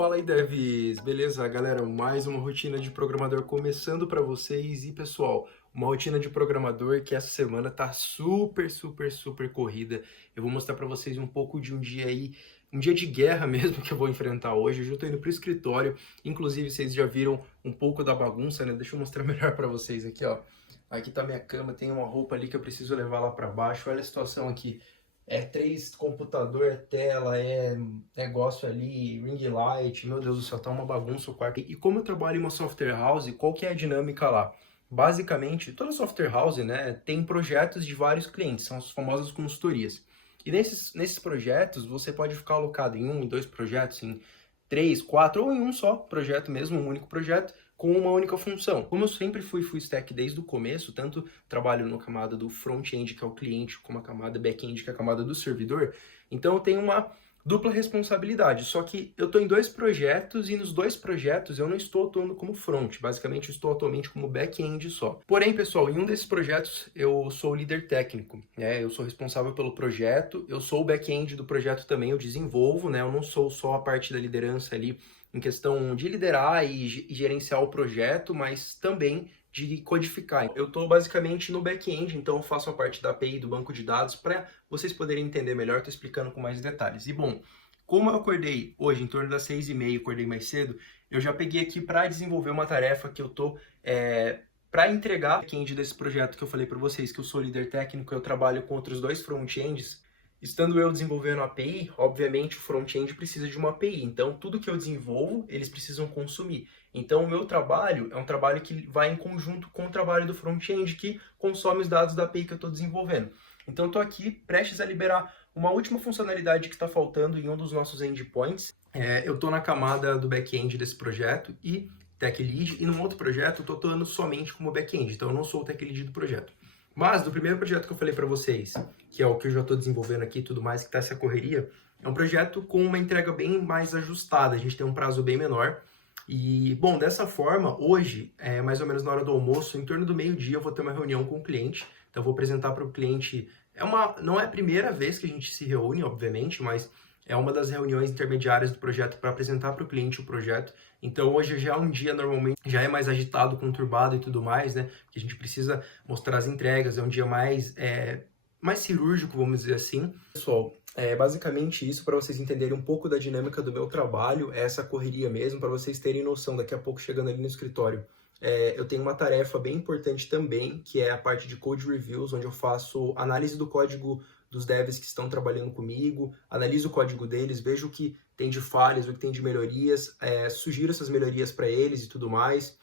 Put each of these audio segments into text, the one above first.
Fala aí, devs! Beleza, galera? Mais uma rotina de programador começando para vocês. E, pessoal, uma rotina de programador que essa semana tá super corrida. Eu vou mostrar para vocês um pouco de um dia aí, um dia de guerra mesmo que eu vou enfrentar hoje. Hoje eu tô indo pro escritório. Inclusive, vocês já viram um pouco da bagunça, né? Deixa eu mostrar melhor para vocês aqui, ó. Aqui tá minha cama, tem uma roupa ali que eu preciso levar lá para baixo. Olha a situação aqui. É 3 computador, é tela, é negócio ali, ring light, meu Deus do céu, tá uma bagunça o quarto. E como eu trabalho em uma software house, qual que é a dinâmica lá? Basicamente, toda software house, né, tem projetos de vários clientes, são as famosas consultorias. E nesses projetos, você pode ficar alocado em um, em dois projetos, em três, quatro, ou em um só projeto mesmo, um único projeto, com uma única função. Como eu sempre fui full stack desde o começo, tanto trabalho na camada do front-end, que é o cliente, como a camada back-end, que é a camada do servidor, então eu tenho uma dupla responsabilidade. Só que eu estou em dois projetos e nos dois projetos eu não estou atuando como front, basicamente eu estou atualmente como back-end só. Porém, pessoal, em um desses projetos eu sou o líder técnico, né? Eu sou responsável pelo projeto, eu sou o back-end do projeto também, eu desenvolvo, né? Eu não sou só a parte da liderança ali em questão de liderar e gerenciar o projeto, mas também de codificar. Eu estou basicamente no back-end, então eu faço a parte da API do banco de dados para vocês poderem entender melhor, estou explicando com mais detalhes. E bom, como eu acordei hoje em torno das 6h30, acordei mais cedo, eu já peguei aqui para desenvolver uma tarefa que eu estou para entregar o back-end desse projeto que eu falei para vocês, que eu sou líder técnico, eu trabalho com outros dois front-ends. Estando eu desenvolvendo a API, obviamente o front-end precisa de uma API, então tudo que eu desenvolvo, eles precisam consumir. Então o meu trabalho é um trabalho que vai em conjunto com o trabalho do front-end, que consome os dados da API que eu estou desenvolvendo. Então eu estou aqui prestes a liberar uma última funcionalidade que está faltando em um dos nossos endpoints. Eu estou na camada do back-end desse projeto e tech lead, e num outro projeto eu estou atuando somente como back-end, então eu não sou o tech lead do projeto. Mas do primeiro projeto que eu falei para vocês, que é o que eu já estou desenvolvendo aqui e tudo mais, que está essa correria, é um projeto com uma entrega bem mais ajustada, a gente tem um prazo bem menor. E, bom, dessa forma, hoje, mais ou menos na hora do almoço, em torno do meio-dia, eu vou ter uma reunião com o cliente. Então, eu vou apresentar para o cliente. Não é a primeira vez que a gente se reúne, obviamente, mas é uma das reuniões intermediárias do projeto para apresentar para o cliente o projeto. Então, hoje já é um dia, normalmente, já é mais agitado, conturbado e tudo mais, né? Porque a gente precisa mostrar as entregas, é um dia mais cirúrgico, vamos dizer assim. Pessoal, é basicamente isso para vocês entenderem um pouco da dinâmica do meu trabalho, essa correria mesmo, para vocês terem noção daqui a pouco chegando ali no escritório. Eu tenho uma tarefa bem importante também, que é a parte de code reviews, onde eu faço análise do código dos devs que estão trabalhando comigo, analiso o código deles, vejo o que tem de falhas, o que tem de melhorias, sugiro essas melhorias para eles e tudo mais.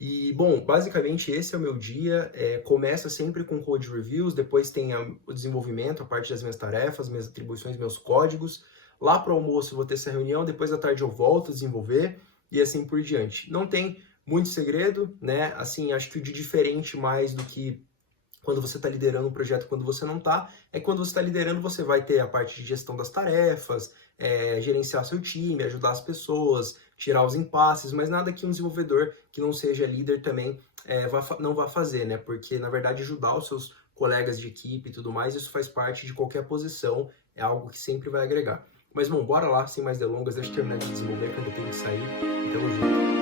E, bom, basicamente esse é o meu dia, começa sempre com code reviews, depois tem o desenvolvimento, a parte das minhas tarefas, minhas atribuições, meus códigos. Lá para o almoço eu vou ter essa reunião, depois à tarde eu volto a desenvolver e assim por diante. Não tem muito segredo, né? Assim, acho que o de diferente mais do que quando você está liderando um projeto, quando você não está, é que quando você está liderando, você vai ter a parte de gestão das tarefas, gerenciar seu time, ajudar as pessoas, tirar os impasses, mas nada que um desenvolvedor que não seja líder também não vá fazer, né? Porque, na verdade, ajudar os seus colegas de equipe e tudo mais, isso faz parte de qualquer posição, é algo que sempre vai agregar. Mas, bom, bora lá, sem mais delongas, deixa eu terminar de desenvolver, que eu ainda tenho que sair. Tamo junto.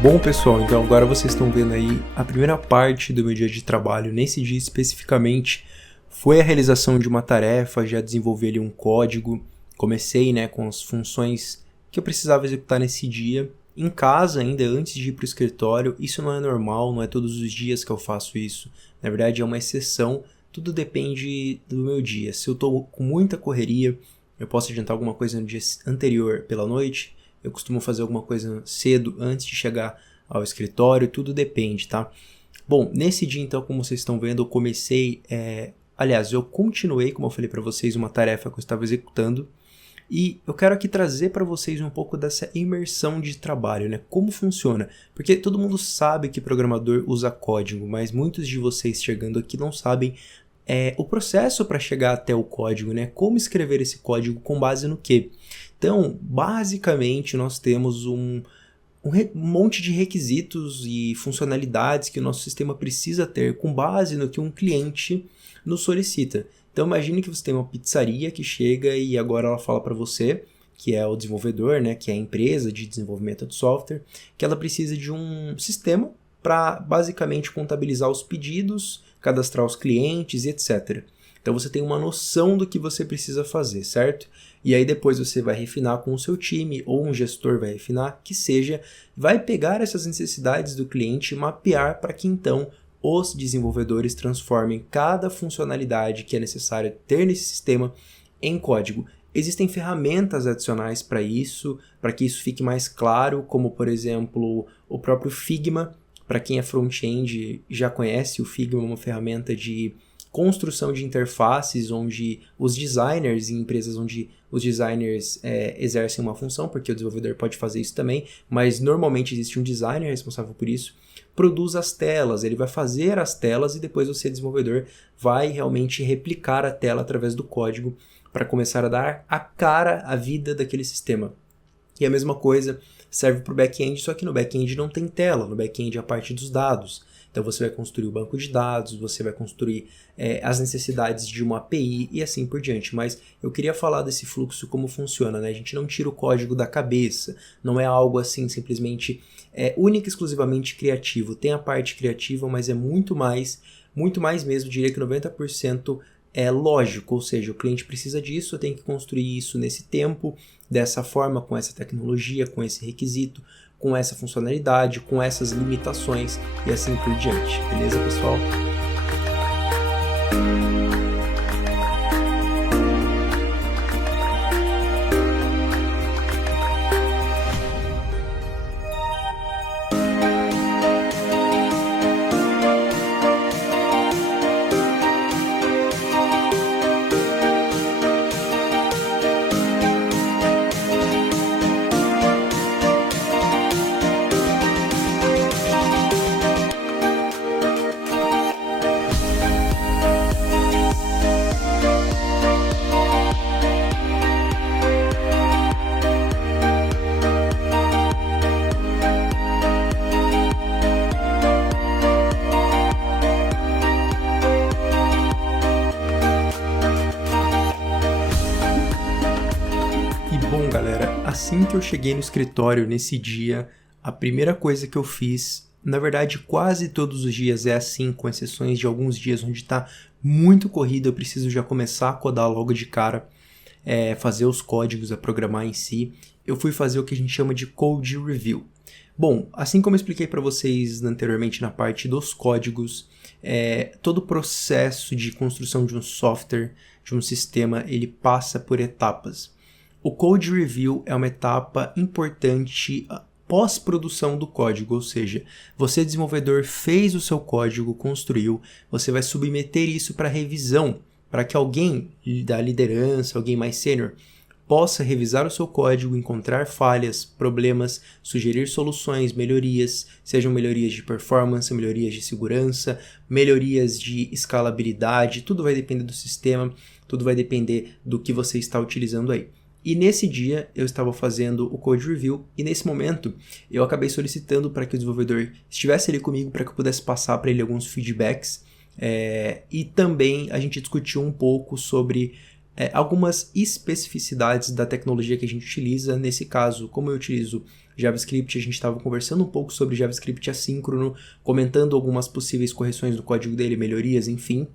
Bom, pessoal, então agora vocês estão vendo aí a primeira parte do meu dia de trabalho. Nesse dia especificamente foi a realização de uma tarefa, já desenvolvi ali um código, comecei, né, com as funções que eu precisava executar nesse dia. Em casa ainda, antes de ir para o escritório, isso não é normal, não é todos os dias que eu faço isso. Na verdade é uma exceção, tudo depende do meu dia. Se eu estou com muita correria, eu posso adiantar alguma coisa no dia anterior pela noite. Eu costumo fazer alguma coisa cedo antes de chegar ao escritório, tudo depende, tá? Bom, nesse dia então, como vocês estão vendo, eu comecei, eu continuei, como eu falei para vocês, uma tarefa que eu estava executando e eu quero aqui trazer para vocês um pouco dessa imersão de trabalho, né? Como funciona? Porque todo mundo sabe que programador usa código, mas muitos de vocês chegando aqui não sabem o processo para chegar até o código, né? Como escrever esse código com base no quê? Então, basicamente, nós temos um monte de requisitos e funcionalidades que o nosso sistema precisa ter com base no que um cliente nos solicita. Então, imagine que você tem uma pizzaria que chega e agora ela fala para você, que é o desenvolvedor, né, que é a empresa de desenvolvimento de software, que ela precisa de um sistema para basicamente contabilizar os pedidos, cadastrar os clientes e etc. Então você tem uma noção do que você precisa fazer, certo? E aí depois você vai refinar com o seu time, ou um gestor vai refinar, que seja, vai pegar essas necessidades do cliente e mapear para que então os desenvolvedores transformem cada funcionalidade que é necessária ter nesse sistema em código. Existem ferramentas adicionais para que isso fique mais claro, como por exemplo o próprio Figma. Para quem é front-end já conhece, o Figma é uma ferramenta de construção de interfaces onde os designers, em empresas onde os designers exercem uma função, porque o desenvolvedor pode fazer isso também, mas normalmente existe um designer responsável por isso, produz as telas, ele vai fazer as telas e depois você, desenvolvedor, vai realmente replicar a tela através do código para começar a dar a cara à vida daquele sistema. E a mesma coisa serve para o back-end, só que no back-end não tem tela, no back-end é a parte dos dados. Então você vai construir o banco de dados, você vai construir as necessidades de uma API e assim por diante. Mas eu queria falar desse fluxo, como funciona, né? A gente não tira o código da cabeça, não é algo assim simplesmente única e exclusivamente criativo. Tem a parte criativa, mas é muito mais mesmo, diria que 90% é lógico, ou seja, o cliente precisa disso, eu tenho que construir isso nesse tempo, dessa forma, com essa tecnologia, com esse requisito, com essa funcionalidade, com essas limitações e assim por diante. Beleza, pessoal? Bom, galera, assim que eu cheguei no escritório nesse dia, a primeira coisa que eu fiz, na verdade quase todos os dias é assim, com exceções de alguns dias onde está muito corrido, eu preciso já começar a codar logo de cara, fazer os códigos, a programar em si, eu fui fazer o que a gente chama de Code Review. Bom, assim como eu expliquei para vocês anteriormente na parte dos códigos, todo o processo de construção de um software, de um sistema, ele passa por etapas. O Code Review é uma etapa importante pós-produção do código, ou seja, você, desenvolvedor, fez o seu código, construiu, você vai submeter isso para revisão, para que alguém da liderança, alguém mais sênior, possa revisar o seu código, encontrar falhas, problemas, sugerir soluções, melhorias, sejam melhorias de performance, melhorias de segurança, melhorias de escalabilidade, tudo vai depender do sistema, tudo vai depender do que você está utilizando aí. E nesse dia eu estava fazendo o Code Review e nesse momento eu acabei solicitando para que o desenvolvedor estivesse ali comigo para que eu pudesse passar para ele alguns feedbacks e também a gente discutiu um pouco sobre algumas especificidades da tecnologia que a gente utiliza. Nesse caso, como eu utilizo JavaScript, a gente estava conversando um pouco sobre JavaScript assíncrono, comentando algumas possíveis correções do código dele, melhorias, enfim.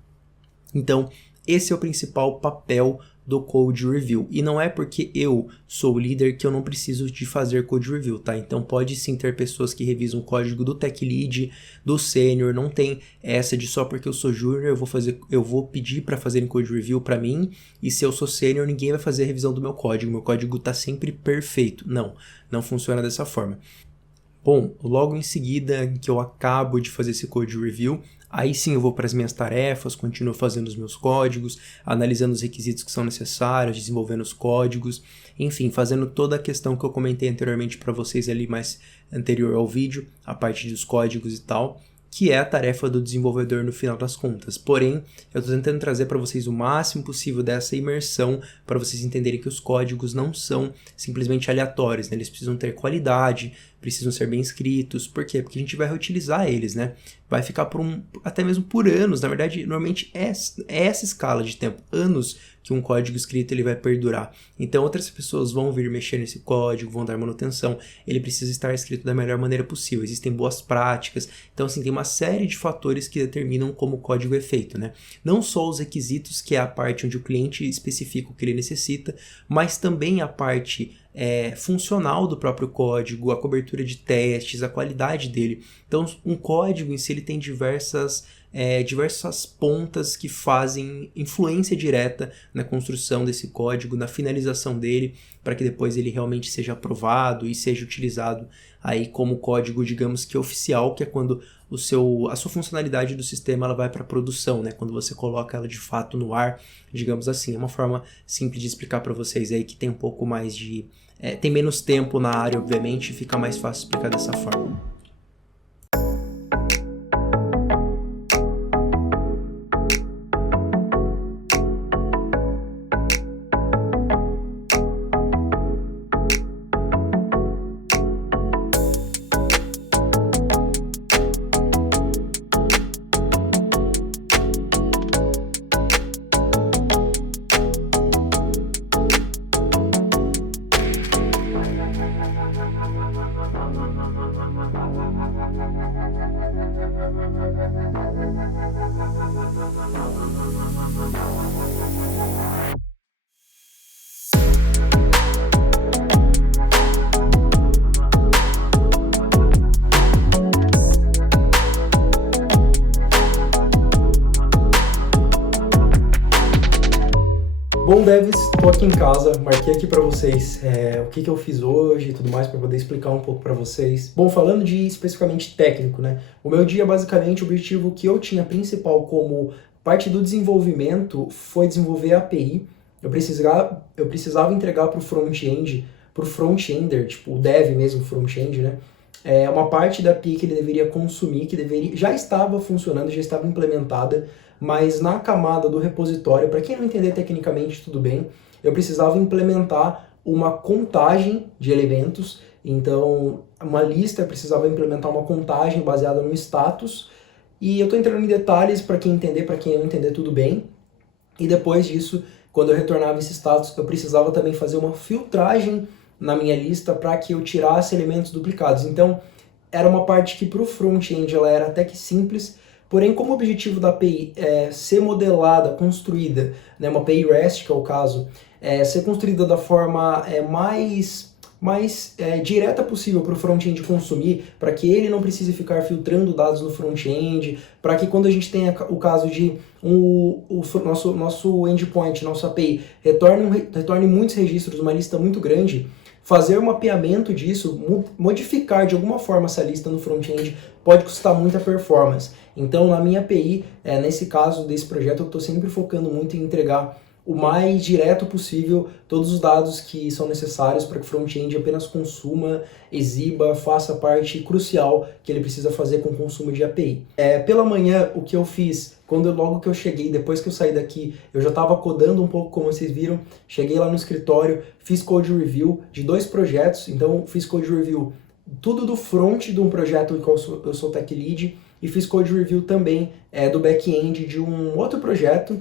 Então, esse é o principal papel do Code Review. E não é porque eu sou o líder que eu não preciso de fazer Code Review, tá? Então pode sim ter pessoas que revisam o código do Tech Lead, do Sênior, não tem essa de só porque eu sou Júnior eu vou pedir para fazerem Code Review para mim, e se eu sou Sênior ninguém vai fazer a revisão do meu código tá sempre perfeito. Não funciona dessa forma. Bom, logo em seguida que eu acabo de fazer esse Code Review, aí sim eu vou para as minhas tarefas, continuo fazendo os meus códigos, analisando os requisitos que são necessários, desenvolvendo os códigos, enfim, fazendo toda a questão que eu comentei anteriormente para vocês ali mais anterior ao vídeo, a parte dos códigos e tal. que é a tarefa do desenvolvedor no final das contas. Porém, eu estou tentando trazer para vocês o máximo possível dessa imersão, para vocês entenderem que os códigos não são simplesmente aleatórios, né? Eles precisam ter qualidade, precisam ser bem escritos. Por quê? Porque a gente vai reutilizar eles, né? Vai ficar até mesmo por anos. Na verdade, normalmente é essa escala de tempo, anos, que um código escrito ele vai perdurar. Então outras pessoas vão vir mexer nesse código, vão dar manutenção, ele precisa estar escrito da melhor maneira possível, existem boas práticas, então assim, tem uma série de fatores que determinam como o código é feito, né? Não só os requisitos, que é a parte onde o cliente especifica o que ele necessita, mas também a parte funcional do próprio código, a cobertura de testes, a qualidade dele. Então um código em si ele tem diversas pontas que fazem influência direta na construção desse código, na finalização dele, para que depois ele realmente seja aprovado e seja utilizado aí como código, digamos que oficial, que é quando a sua funcionalidade do sistema ela vai para produção, né? Quando você coloca ela de fato no ar, digamos assim. É uma forma simples de explicar para vocês aí que tem um pouco mais tem menos tempo na área, obviamente, fica mais fácil explicar dessa forma. Bom, devs, tô aqui em casa, marquei aqui para vocês o que eu fiz hoje e tudo mais para poder explicar um pouco para vocês. Bom, falando de especificamente técnico, né? O meu dia, basicamente, o objetivo que eu tinha principal como parte do desenvolvimento foi desenvolver a API. Eu precisava entregar para o front-end, para o front-ender, tipo o dev mesmo, front-end, né? Uma parte da API que ele deveria consumir, já estava funcionando, já estava implementada, mas na camada do repositório, para quem não entender tecnicamente, tudo bem, eu precisava implementar uma contagem de elementos, então uma lista, eu precisava implementar uma contagem baseada no status, e eu estou entrando em detalhes para quem entender, para quem não entender, tudo bem, e depois disso, quando eu retornava esse status, eu precisava também fazer uma filtragem na minha lista para que eu tirasse elementos duplicados. Então, era uma parte que para o front-end ela era até que simples, porém, como o objetivo da API é ser modelada, construída, né, uma API REST, que é o caso, ser construída da forma mais direta possível para o front-end consumir, para que ele não precise ficar filtrando dados no front-end, para que quando a gente tenha o caso de nosso endpoint, nossa API, retorne muitos registros, uma lista muito grande, fazer um mapeamento disso, modificar de alguma forma essa lista no front-end pode custar muita performance. Então, na minha API, nesse caso desse projeto, eu estou sempre focando muito em entregar o mais direto possível todos os dados que são necessários para que o front-end apenas consuma, exiba, faça a parte crucial que ele precisa fazer com o consumo de API. Pela manhã, o que eu fiz, logo que eu cheguei, depois que eu saí daqui, eu já estava codando um pouco, como vocês viram, cheguei lá no escritório, fiz code review de 2 projetos, então fiz code review tudo do front de um projeto em qual eu sou tech lead, e fiz code review também do back-end de um outro projeto.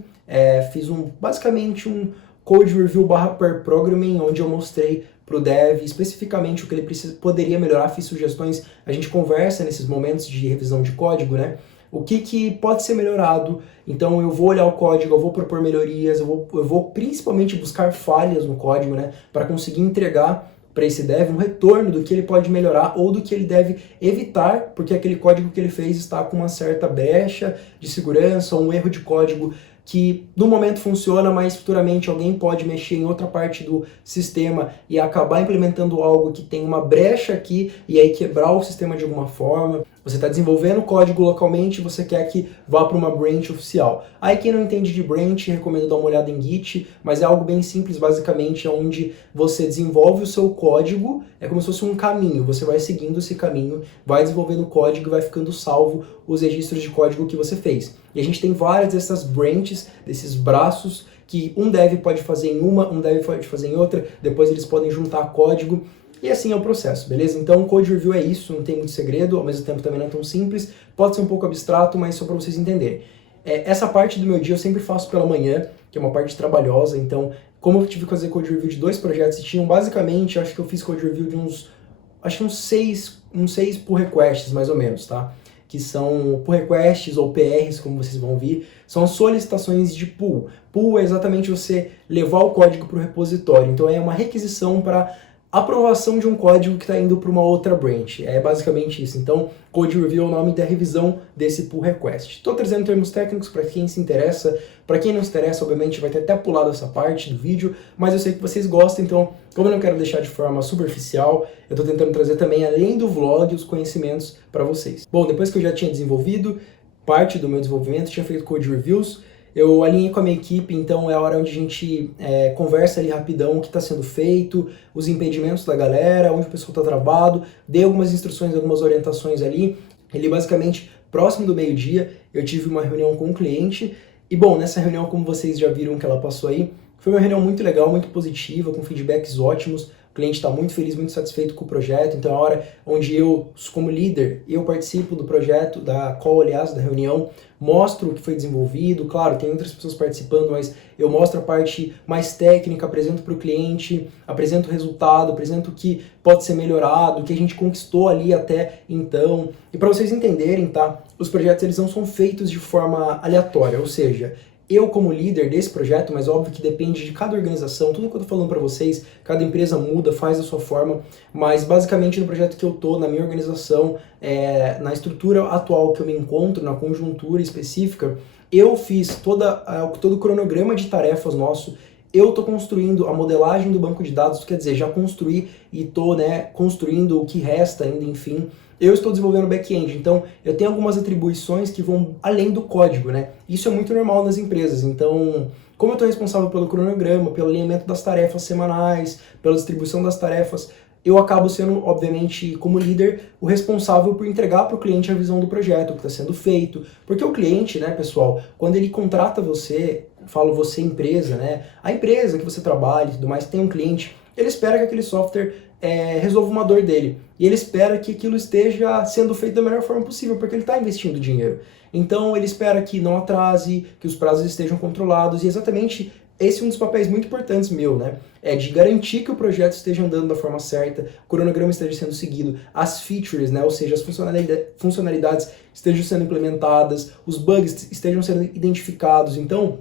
Fiz basicamente um code review /pair programming, onde eu mostrei para o dev especificamente o que ele poderia melhorar, fiz sugestões, a gente conversa nesses momentos de revisão de código, né? O que pode ser melhorado, então eu vou olhar o código, eu vou propor melhorias, eu vou principalmente buscar falhas no código, né? Para conseguir entregar para esse dev um retorno do que ele pode melhorar ou do que ele deve evitar, porque aquele código que ele fez está com uma certa brecha de segurança ou um erro de código que no momento funciona, mas futuramente alguém pode mexer em outra parte do sistema e acabar implementando algo que tem uma brecha aqui e aí quebrar o sistema de alguma forma. Você está desenvolvendo código localmente e você quer que vá para uma branch oficial. Aí quem não entende de branch, recomendo dar uma olhada em Git, mas é algo bem simples, basicamente, onde você desenvolve o seu código, é como se fosse um caminho, você vai seguindo esse caminho, vai desenvolvendo o código e vai ficando salvo os registros de código que você fez. E a gente tem várias dessas branches, desses braços, que um dev pode fazer em uma, um dev pode fazer em outra, depois eles podem juntar código, e assim é o processo, beleza? Então, Code Review é isso, não tem muito segredo, ao mesmo tempo também não é tão simples, pode ser um pouco abstrato, mas só para vocês entenderem. Essa parte do meu dia eu sempre faço pela manhã, que é uma parte trabalhosa, então, como eu tive que fazer Code Review de 2 projetos, e tinham basicamente, acho que eu fiz Code Review de uns 6 pull requests, mais ou menos, tá? Que são pull requests ou PRs, como vocês vão ver, são solicitações de pull. Pull é exatamente você levar o código para o repositório, então é uma requisição para aprovação de um código que está indo para uma outra branch. É basicamente isso. Então, Code Review é o nome da revisão desse pull request. Estou trazendo termos técnicos para quem se interessa. Para quem não se interessa, obviamente, vai ter até pulado essa parte do vídeo, mas eu sei que vocês gostam, então, como eu não quero deixar de forma superficial, eu estou tentando trazer também, além do vlog, os conhecimentos para vocês. Bom, depois que eu já tinha desenvolvido parte do meu desenvolvimento, tinha feito Code Reviews, eu alinhei com a minha equipe, então é a hora onde a gente conversa ali rapidão o que está sendo feito, os impedimentos da galera, onde o pessoal está travado, dei algumas instruções, algumas orientações ali. Ele basicamente, próximo do meio-dia, eu tive uma reunião com o cliente, e bom, nessa reunião, como vocês já viram que ela passou aí, foi uma reunião muito legal, muito positiva, com feedbacks ótimos. O cliente está muito feliz, muito satisfeito com o projeto, então é a hora onde eu, como líder, eu participo do projeto, da call, aliás, da reunião, mostro o que foi desenvolvido, claro, tem outras pessoas participando, mas eu mostro a parte mais técnica, apresento para o cliente, apresento o resultado, apresento o que pode ser melhorado, o que a gente conquistou ali até então. E para vocês entenderem, tá? Os projetos eles não são feitos de forma aleatória, ou seja, eu como líder desse projeto, mas óbvio que depende de cada organização, tudo que eu tô falando para vocês, cada empresa muda, faz da sua forma, mas basicamente no projeto que eu tô, na minha organização, na estrutura atual que eu me encontro, na conjuntura específica, eu fiz todo o cronograma de tarefas nosso, eu estou construindo a modelagem do banco de dados, quer dizer, já construí e estou construindo o que resta ainda, enfim. Eu estou desenvolvendo back-end, então eu tenho algumas atribuições que vão além do código, né? Isso é muito normal nas empresas, então como eu estou responsável pelo cronograma, pelo alinhamento das tarefas semanais, pela distribuição das tarefas, eu acabo sendo, obviamente, como líder, o responsável por entregar para o cliente a visão do projeto, o que está sendo feito. Porque o cliente, né, pessoal, quando ele contrata você, falo você empresa, né, a empresa que você trabalha e tudo mais, tem um cliente, ele espera que aquele software resolva uma dor dele. E ele espera que aquilo esteja sendo feito da melhor forma possível, porque ele está investindo dinheiro. Então ele espera que não atrase, que os prazos estejam controlados, e exatamente esse é um dos papéis muito importantes meu, né? É de garantir que o projeto esteja andando da forma certa, o cronograma esteja sendo seguido, as features, né? Ou seja, as funcionalidades estejam sendo implementadas, os bugs estejam sendo identificados. Então,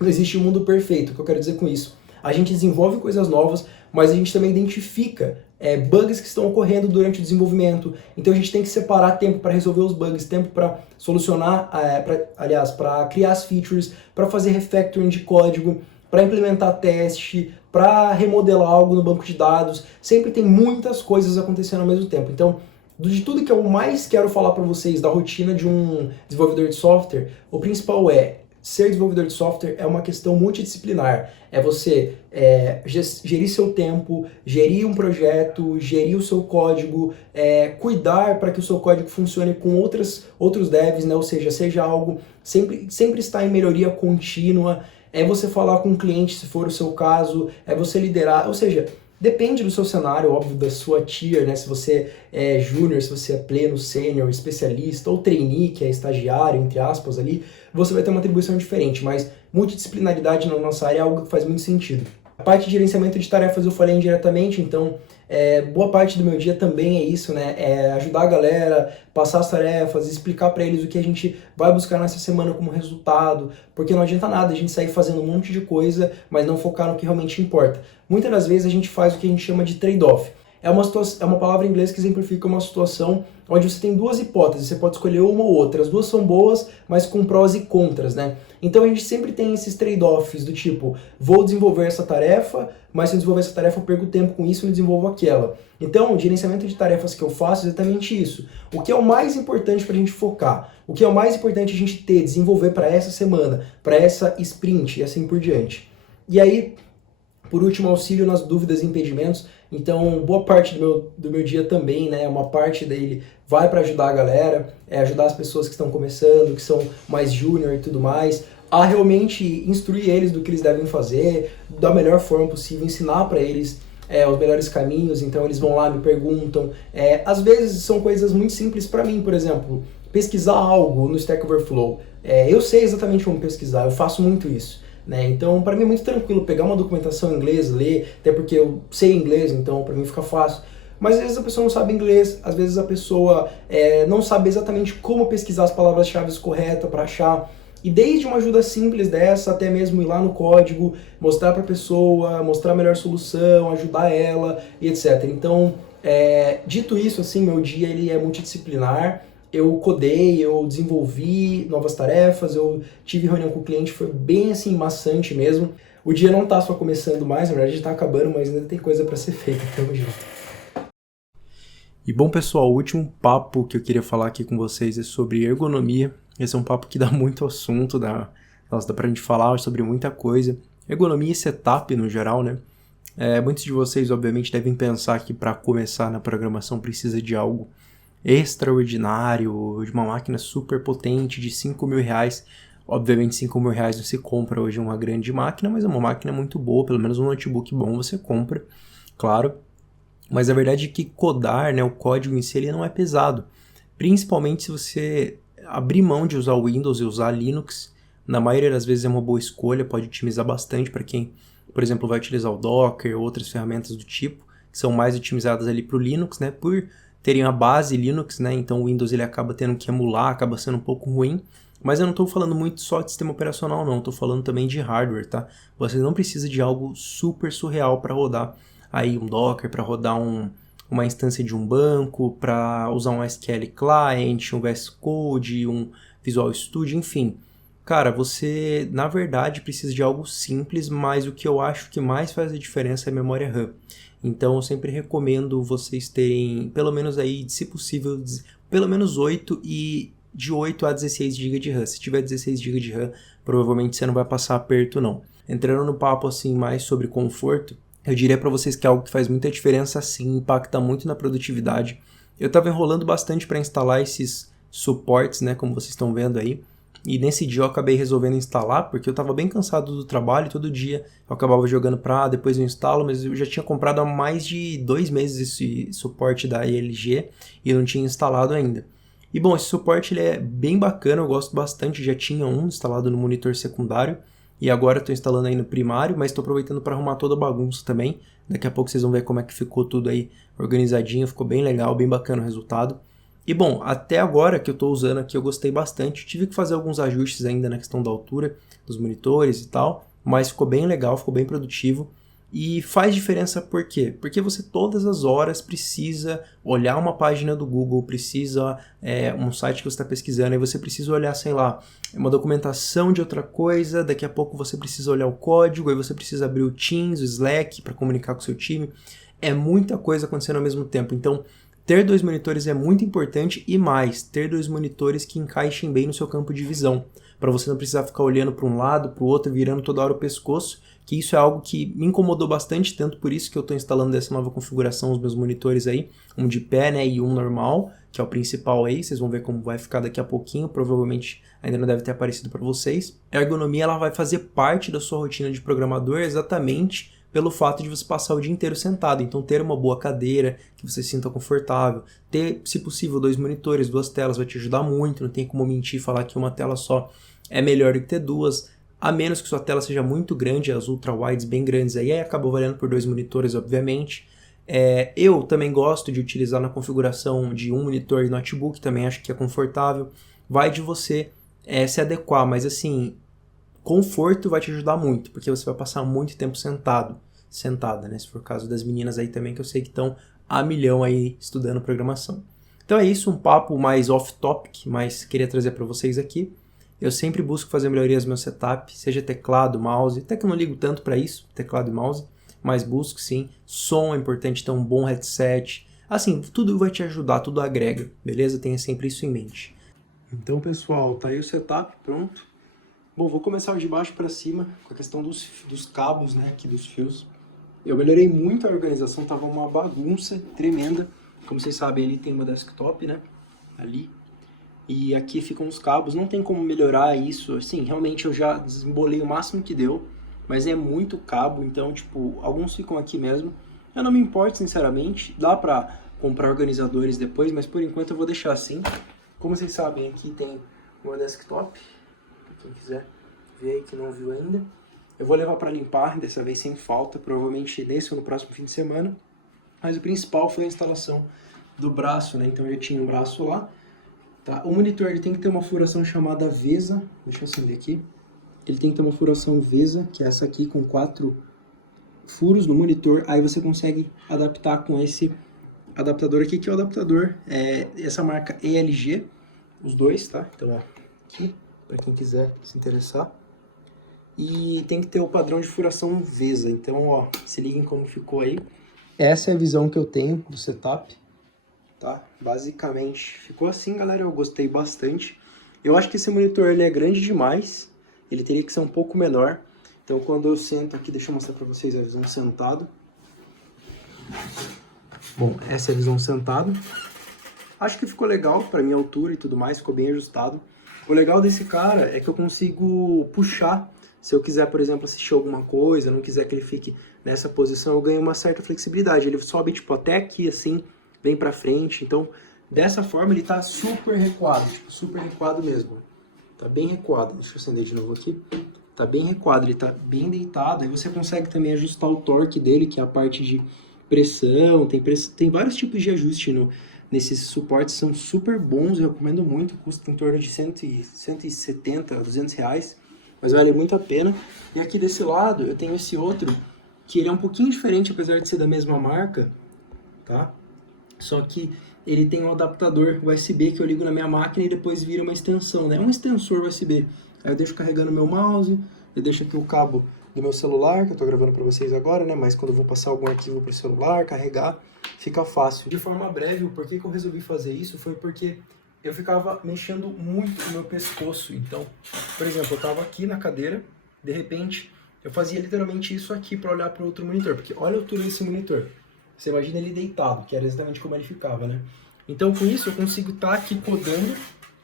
não existe um mundo perfeito. O que eu quero dizer com isso? A gente desenvolve coisas novas, mas a gente também identifica bugs que estão ocorrendo durante o desenvolvimento. Então a gente tem que separar tempo para resolver os bugs, tempo para solucionar, para criar as features, para fazer refactoring de código, para implementar teste, para remodelar algo no banco de dados. Sempre tem muitas coisas acontecendo ao mesmo tempo. Então, de tudo que eu mais quero falar para vocês da rotina de um desenvolvedor de software, o principal ser desenvolvedor de software é uma questão multidisciplinar. É você gerir seu tempo, gerir um projeto, gerir o seu código, cuidar para que o seu código funcione com outros devs, né? Ou seja algo, sempre está em melhoria contínua, é você falar com o cliente, se for o seu caso, é você liderar, ou seja, depende do seu cenário, óbvio, da sua tier, né? Se você é júnior, se você é pleno, sênior, especialista ou trainee, que é estagiário, entre aspas ali, você vai ter uma atribuição diferente, mas multidisciplinaridade na nossa área é algo que faz muito sentido. A parte de gerenciamento de tarefas eu falei indiretamente, então boa parte do meu dia também é isso, né? É ajudar a galera, passar as tarefas, explicar para eles o que a gente vai buscar nessa semana como resultado, porque não adianta nada a gente sair fazendo um monte de coisa, mas não focar no que realmente importa. Muitas das vezes a gente faz o que a gente chama de trade-off. É uma palavra em inglês que exemplifica uma situação onde você tem duas hipóteses, você pode escolher uma ou outra. As duas são boas, mas com prós e contras, né? Então a gente sempre tem esses trade-offs do tipo, vou desenvolver essa tarefa, mas se eu desenvolver essa tarefa eu perco tempo com isso e não desenvolvo aquela. Então o gerenciamento de tarefas que eu faço é exatamente isso. O que é o mais importante para a gente focar? O que é o mais importante a gente ter, desenvolver para essa semana, para essa sprint e assim por diante. E aí, por último, auxílio nas dúvidas e impedimentos. Então, boa parte do meu dia também, né, uma parte dele vai para ajudar a galera, ajudar as pessoas que estão começando, que são mais júnior e tudo mais, a realmente instruir eles do que eles devem fazer, da melhor forma possível, ensinar para eles os melhores caminhos. Então, eles vão lá, me perguntam. Às vezes, são coisas muito simples para mim, por exemplo, pesquisar algo no Stack Overflow. Eu sei exatamente como pesquisar, eu faço muito isso. Né? Então, para mim é muito tranquilo pegar uma documentação em inglês, ler, até porque eu sei inglês, então para mim fica fácil. Mas às vezes a pessoa não sabe inglês, às vezes a pessoa não sabe exatamente como pesquisar as palavras-chave corretas para achar. E desde uma ajuda simples dessa, até mesmo ir lá no código, mostrar para a pessoa, mostrar a melhor solução, ajudar ela e etc. Então, dito isso, assim, meu dia ele é multidisciplinar. Eu codei, eu desenvolvi novas tarefas, eu tive reunião com o cliente, foi bem assim, maçante mesmo. O dia não tá só começando mais, na verdade tá acabando, mas ainda tem coisa para ser feita, tamo junto. E bom, pessoal, o último papo que eu queria falar aqui com vocês é sobre ergonomia. Esse é um papo que dá muito assunto, dá pra gente falar sobre muita coisa. Ergonomia e setup no geral, né? Muitos de vocês, obviamente, devem pensar que para começar na programação precisa de algo extraordinário, de uma máquina super potente de 5 mil reais. Obviamente 5 mil reais não se compra hoje uma grande máquina, mas é uma máquina muito boa, pelo menos um notebook bom você compra, claro. Mas a verdade é que codar, né, o código em si, ele não é pesado. Principalmente se você abrir mão de usar o Windows e usar Linux, na maioria das vezes é uma boa escolha, pode otimizar bastante para quem, por exemplo, vai utilizar o Docker ou outras ferramentas do tipo, que são mais otimizadas ali para o Linux, né, por terem a base Linux, né? Então o Windows ele acaba tendo que emular, acaba sendo um pouco ruim. Mas eu não estou falando muito só de sistema operacional, não. Estou falando também de hardware, tá? Você não precisa de algo super surreal para rodar aí um Docker, para rodar uma instância de um banco, para usar um SQL Client, um VS Code, um Visual Studio, enfim. Cara, você, na verdade, precisa de algo simples, mas o que eu acho que mais faz a diferença é a memória RAM. Então, eu sempre recomendo vocês terem, pelo menos aí, se possível, pelo menos 8 e de 8 a 16 GB de RAM. Se tiver 16 GB de RAM, provavelmente você não vai passar aperto, não. Entrando no papo, assim, mais sobre conforto, eu diria para vocês que é algo que faz muita diferença, sim, impacta muito na produtividade. Eu estava enrolando bastante para instalar esses suportes, né, como vocês estão vendo aí. E nesse dia eu acabei resolvendo instalar, porque eu estava bem cansado do trabalho, todo dia eu acabava jogando depois eu instalo, mas eu já tinha comprado há mais de 2 meses esse suporte da ELG e eu não tinha instalado ainda. E bom, esse suporte ele é bem bacana, eu gosto bastante, já tinha um instalado no monitor secundário e agora estou instalando aí no primário, mas estou aproveitando para arrumar toda a bagunça também. Daqui a pouco vocês vão ver como é que ficou tudo aí organizadinho, ficou bem legal, bem bacana o resultado. E bom, até agora que eu estou usando aqui eu gostei bastante, tive que fazer alguns ajustes ainda na questão da altura dos monitores e tal, mas ficou bem legal, ficou bem produtivo e faz diferença por quê? Porque você todas as horas precisa olhar uma página do Google, precisa um site que você está pesquisando, aí você precisa olhar, sei lá, uma documentação de outra coisa, daqui a pouco você precisa olhar o código, aí você precisa abrir o Teams, o Slack para comunicar com o seu time, é muita coisa acontecendo ao mesmo tempo, então ter 2 monitores é muito importante e mais, ter 2 monitores que encaixem bem no seu campo de visão, para você não precisar ficar olhando para um lado, para o outro, virando toda hora o pescoço, que isso é algo que me incomodou bastante, tanto por isso que eu estou instalando essa nova configuração, os meus monitores aí, um de pé, né, e um normal, que é o principal aí, vocês vão ver como vai ficar daqui a pouquinho, provavelmente ainda não deve ter aparecido para vocês. A ergonomia ela vai fazer parte da sua rotina de programador exatamente pelo fato de você passar o dia inteiro sentado, então ter uma boa cadeira, que você se sinta confortável, ter, se possível, 2 monitores, 2 telas vai te ajudar muito, não tem como mentir e falar que uma tela só é melhor do que ter 2, a menos que sua tela seja muito grande, as ultra-wides bem grandes aí acaba valendo por 2 monitores, obviamente. Eu também gosto de utilizar na configuração de um monitor e notebook, também acho que é confortável, vai de você se adequar, mas assim, conforto vai te ajudar muito, porque você vai passar muito tempo sentada, né? Se for o caso das meninas aí também, que eu sei que estão a milhão aí estudando programação. Então é isso, um papo mais off-topic, mas queria trazer para vocês aqui. Eu sempre busco fazer melhorias no meu setup, seja teclado, mouse, até que eu não ligo tanto para isso, teclado e mouse, mas busco sim. Som é importante ter um bom headset. Assim, tudo vai te ajudar, tudo agrega, beleza? Tenha sempre isso em mente. Então, pessoal, tá aí o setup pronto. Bom, vou começar de baixo para cima com a questão dos cabos, né, aqui dos fios. Eu melhorei muito a organização, tava uma bagunça tremenda. Como vocês sabem, ali tem uma desktop, né, ali. E aqui ficam os cabos, não tem como melhorar isso, assim, realmente eu já desembolei o máximo que deu, mas é muito cabo, então, tipo, alguns ficam aqui mesmo. Eu não me importo, sinceramente, dá pra comprar organizadores depois, mas por enquanto eu vou deixar assim. Como vocês sabem, aqui tem uma desktop, pra quem quiser ver aí que não viu ainda. Eu vou levar pra limpar, dessa vez sem falta, provavelmente nesse ou no próximo fim de semana. Mas o principal foi a instalação do braço, né, então eu já tinha um braço lá. Tá? O monitor ele tem que ter uma furação chamada VESA, deixa eu acender aqui. Ele tem que ter uma furação VESA, que é essa aqui com 4 furos no monitor. Aí você consegue adaptar com esse adaptador aqui, que é o adaptador, essa marca ELG, os dois, tá? Então, ó, aqui, para quem quiser se interessar. E tem que ter o padrão de furação VESA, então, ó, se liguem como ficou aí. Essa é a visão que eu tenho do setup. Tá? Basicamente ficou assim, galera, eu gostei bastante. Eu acho que esse monitor ele é grande demais, ele teria que ser um pouco menor. Então quando eu sento aqui, deixa eu mostrar pra vocês a visão sentado. Bom, essa é a visão sentado. Acho que ficou legal pra minha altura e tudo mais, ficou bem ajustado. O legal desse cara é que eu consigo puxar. Se eu quiser, por exemplo, assistir alguma coisa, não quiser que ele fique nessa posição, eu ganho uma certa flexibilidade. Ele sobe tipo até aqui assim, bem pra frente, então dessa forma ele tá super recuado, tipo, super recuado mesmo, tá bem recuado. Deixa eu acender de novo aqui, tá bem recuado, ele tá bem deitado. Aí você consegue também ajustar o torque dele, que é a parte de pressão, tem vários tipos de ajuste nesses suportes, são super bons, eu recomendo muito, custa em torno de 170, 200 reais, mas vale muito a pena. E aqui desse lado eu tenho esse outro, que ele é um pouquinho diferente, apesar de ser da mesma marca, tá? Só que ele tem um adaptador USB que eu ligo na minha máquina e depois vira uma extensão, né? É um extensor USB. Aí eu deixo carregando meu mouse, eu deixo aqui o cabo do meu celular, que eu tô gravando para vocês agora, né? Mas quando eu vou passar algum arquivo pro celular, carregar, fica fácil. De forma breve, o porquê que eu resolvi fazer isso foi porque eu ficava mexendo muito no meu pescoço. Então, por exemplo, eu tava aqui na cadeira, de repente, eu fazia literalmente isso aqui para olhar para outro monitor, porque olha a altura desse monitor. Você imagina ele deitado, que era exatamente como ele ficava, né? Então, com isso, eu consigo estar aqui codando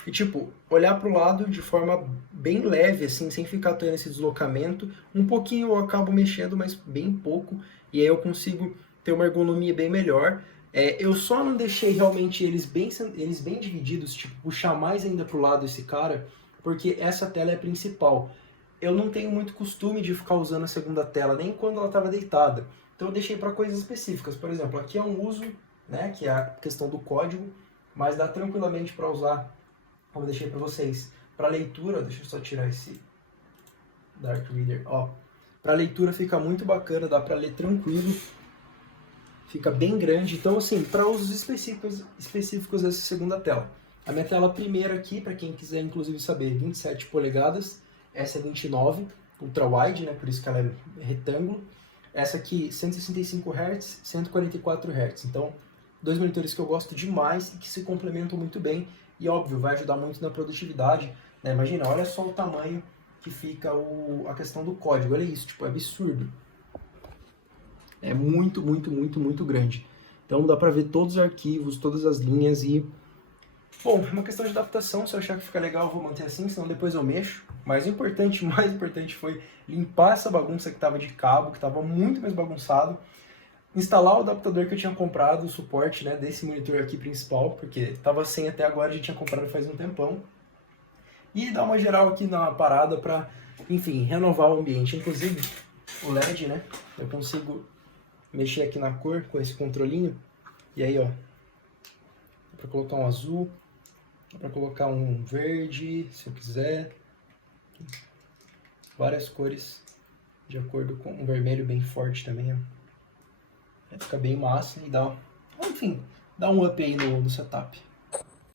e, tipo, olhar para o lado de forma bem leve, assim, sem ficar tendo esse deslocamento. Um pouquinho eu acabo mexendo, mas bem pouco. E aí eu consigo ter uma ergonomia bem melhor. Eu só não deixei realmente eles bem divididos, tipo, puxar mais ainda para o lado esse cara, porque essa tela é a principal. Eu não tenho muito costume de ficar usando a segunda tela, nem quando ela estava deitada. Então eu deixei para coisas específicas. Por exemplo, aqui é um uso, né, que é a questão do código, mas dá tranquilamente para usar, como eu deixei para vocês, para leitura. Deixa eu só tirar esse Dark Reader. Ó, para leitura fica muito bacana, dá para ler tranquilo, fica bem grande. Então, assim, para usos específicos dessa segunda tela. A minha tela primeira aqui, para quem quiser inclusive saber, 27 polegadas, essa é 29, ultra wide, né, por isso que ela é retângulo. Essa aqui, 165 Hz, 144 Hz. Então, dois monitores que eu gosto demais e que se complementam muito bem. E, óbvio, vai ajudar muito na produtividade, né? Imagina, olha só o tamanho que fica a questão do código. Olha isso, tipo, é absurdo. É muito, muito, muito, muito grande. Então, dá pra ver todos os arquivos, todas as linhas e... Bom, é uma questão de adaptação. Se eu achar que fica legal, eu vou manter assim, senão depois eu mexo. Mas o mais importante foi limpar essa bagunça que estava de cabo, que estava muito mais bagunçado. Instalar o adaptador que eu tinha comprado, o suporte, né, desse monitor aqui principal, porque estava sem até agora, a gente tinha comprado faz um tempão. E dar uma geral aqui na parada para, enfim, renovar o ambiente. Inclusive, o LED, né, eu consigo mexer aqui na cor com esse controlinho. E aí, ó, dá para colocar um azul. Dá para colocar um verde, se eu quiser. Várias cores, de acordo com um vermelho bem forte também, ó. Fica bem massa e dá, enfim, dá um up aí no setup.